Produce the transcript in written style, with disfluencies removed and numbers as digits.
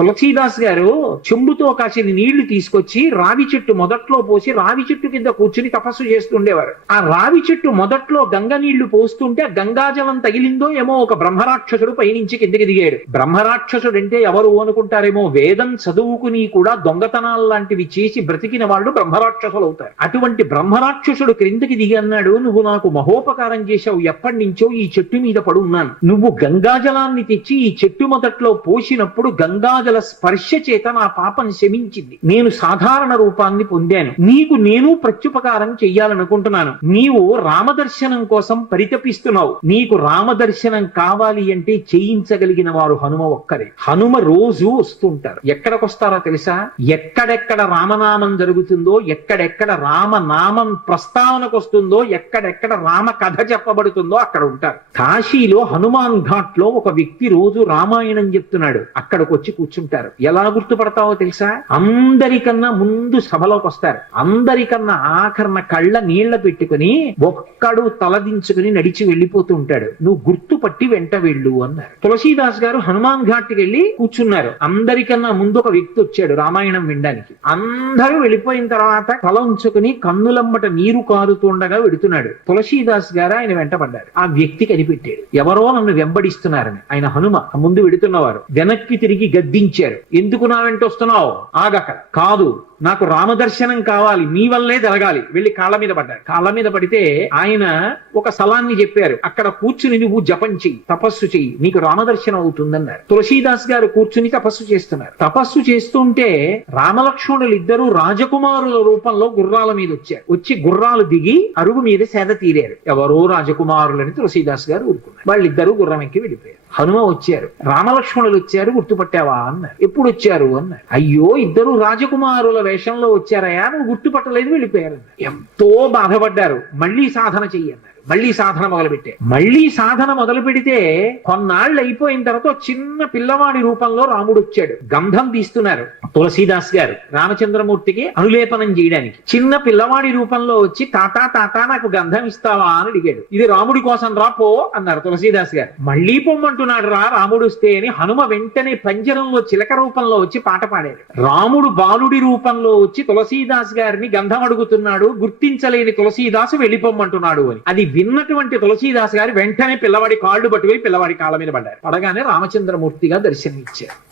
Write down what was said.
తులసీదాస్ గారు చెంబుతో కాసిన నీళ్లు తీసుకొచ్చి రావి చెట్టు మొదట్లో పోసి రావి చెట్టు కింద కూర్చుని తపస్సు చేస్తుండేవారు. ఆ రావి చెట్టు మొదట్లో గంగ నీళ్లు పోస్తుంటే గంగాజలం తగిలిందో ఏమో ఒక బ్రహ్మరాక్షసుడు పైనుంచి కిందకి దిగాడు. బ్రహ్మరాక్షసుడు అంటే ఎవరు అనుకుంటారేమో, వేదం చదువుకుని కూడా దొంగతనాలు లాంటివి చేసి బ్రతికిన వాళ్ళు బ్రహ్మరాక్షసులు అవుతారు. అటువంటి బ్రహ్మరాక్షసుడు క్రిందకి దిగి అన్నాడు, నువ్వు నాకు మహోపకారం చేశావు, ఎప్పటి నుంచో ఈ చెట్టు మీద పడున్నాను. నువ్వు గంగాజలాన్ని తెచ్చి ఈ చెట్టు మొదట్లో పోసినప్పుడు గంగాజల స్పర్శ చేత నా పాపం శమించింది. నేను సాధారణ రూపాన్ని పొందాను. నీకు నేను ప్రత్యుపకారం చెయ్యాలనుకుంటున్నాను. నీవు రామదర్శనం కోసం పరితపిస్తున్నావు. నీకు రామదర్శనం కావాలి అంటే చేయించగలిగిన వారు హనుమ ఒక్కరే. హనుమ రోజు వస్తుంటారు. ఎక్కడికొస్తారో తెలుసా? ఎక్కడెక్కడ రామనామం జరుగుతుందో, ఎక్కడెక్కడ రామనామం ప్రస్తావనకు వస్తుందో, ఎక్కడెక్కడ రామ కథ చెప్పబడుతుందో అక్కడ ఉంటారు. కాశీలో హనుమాన్ ఘాట్ లో ఒక వ్యక్తి రోజు రామాయణం చెప్తున్నాడు. అక్కడికి వచ్చి కూర్చుంటారు. ఎలా గుర్తుపడతావో తెలుసా? అందరికన్నా ముందు సభలోకి వస్తారు. అందరికన్నా ఆఖరణ కళ్ళ నీళ్ల పెట్టుకుని ఒక్కడు తలదించుకుని నడిచి వెళ్ళిపోతూ ఉంటాడు. నువ్వు గుర్తుపట్టి వెంట వెళ్ళు అన్నారు. తులసీదాస్ గారు హనుమాన్ ఘాట్కి వెళ్ళి కూర్చున్నారు. అందరికన్నా ముందు ఒక వ్యక్తి వచ్చాడు రామాయణం వినడానికి. అందరూ వెళ్ళిపోయిన తర్వాత తల ఉంచుకుని కన్నులమ్మట నీరు కారుతుండగా వెడుతున్నాడు. తులసీదాస్ గారు ఆయన వెంటబడ్డారు. ఆ వ్యక్తి కనిపెట్టాడు, ఎవరో నన్ను వెంబడిస్తున్నారని. ఆయన హనుమ. ముందు వెడుతున్నవారు వెనక్కి తిరిగి గద్దించారు. ఎందుకు నా వెంట వస్తున్నావు? ఆగక. కాదు, నాకు రామదర్శనం కావాలి, నీ వల్లే జరగాలి. వెళ్ళి కాళ్ళ మీద పడ్డారు. కాళ్ళ మీద పడితే ఆయన ఒక స్థలాన్ని చెప్పారు. అక్కడ కూర్చుని నువ్వు జపం చెయ్యి, తపస్సు చెయ్యి, నీకు రామదర్శనం అవుతుందన్నారు. తులసీదాస్ గారు కూర్చుని తపస్సు చేస్తున్నారు. తపస్సు చేస్తుంటే రామలక్ష్మణులు ఇద్దరు రాజకుమారుల రూపంలో గుర్రాల మీద వచ్చారు. వచ్చి గుర్రాలు దిగి అరుగు మీద సేద తీరారు. ఎవరో రాజకుమారులని తులసీదాస్ గారు ఊరుకున్నారు. వాళ్ళిద్దరూ గుర్రం ఎక్కి వెళ్ళిపోయారు. హనుమ వచ్చారు. రామలక్ష్మణులు వచ్చారు, గుర్తుపట్టావా అన్నారు. ఎప్పుడు వచ్చారు అన్నారు. అయ్యో, ఇద్దరు రాజకుమారుల వేషంలో వచ్చారయా, నువ్వు గుర్తుపట్టలేదు, వెళ్ళిపోయారు. ఎంతో బాధపడ్డారు. మళ్ళీ సాధన చెయ్యన్నారు. మళ్ళీ సాధన మొదలుపెట్టారు. మళ్ళీ సాధన మొదలు పెడితే కొన్నాళ్ళు అయిపోయిన తర్వాత చిన్న పిల్లవాడి రూపంలో రాముడు వచ్చాడు. గంధం తీస్తున్నారు తులసీదాస్ గారు రామచంద్రమూర్తికి అనులేపనం చేయడానికి. చిన్న పిల్లవాడి రూపంలో వచ్చి తాతా తాతా నాకు గంధం ఇస్తావా అని అడిగాడు. ఇది రాముడి కోసం రా పో అన్నారు తులసీదాస్ గారు. మళ్ళీ పొమ్మంటున్నాడు రా రాముడు వస్తే అని హనుమ వెంటనే పంజరంలో చిలక రూపంలో వచ్చి పాట పాడారు. రాముడు బాలుడి రూపంలో వచ్చి తులసీదాస్ గారిని గంధం అడుగుతున్నాడు. గుర్తించలేని తులసీదాసు వెళ్ళిపోమ్మంటున్నాడు అని. అది విన్నటువంటి తులసీదాస్ గారు వెంటనే పిల్లవాడి కాళ్ళు పట్టుకుని పిల్లవాడి కాళ్ళ మీద పడ్డారు. పడగానే రామచంద్రమూర్తిగా దర్శనమిచ్చారు.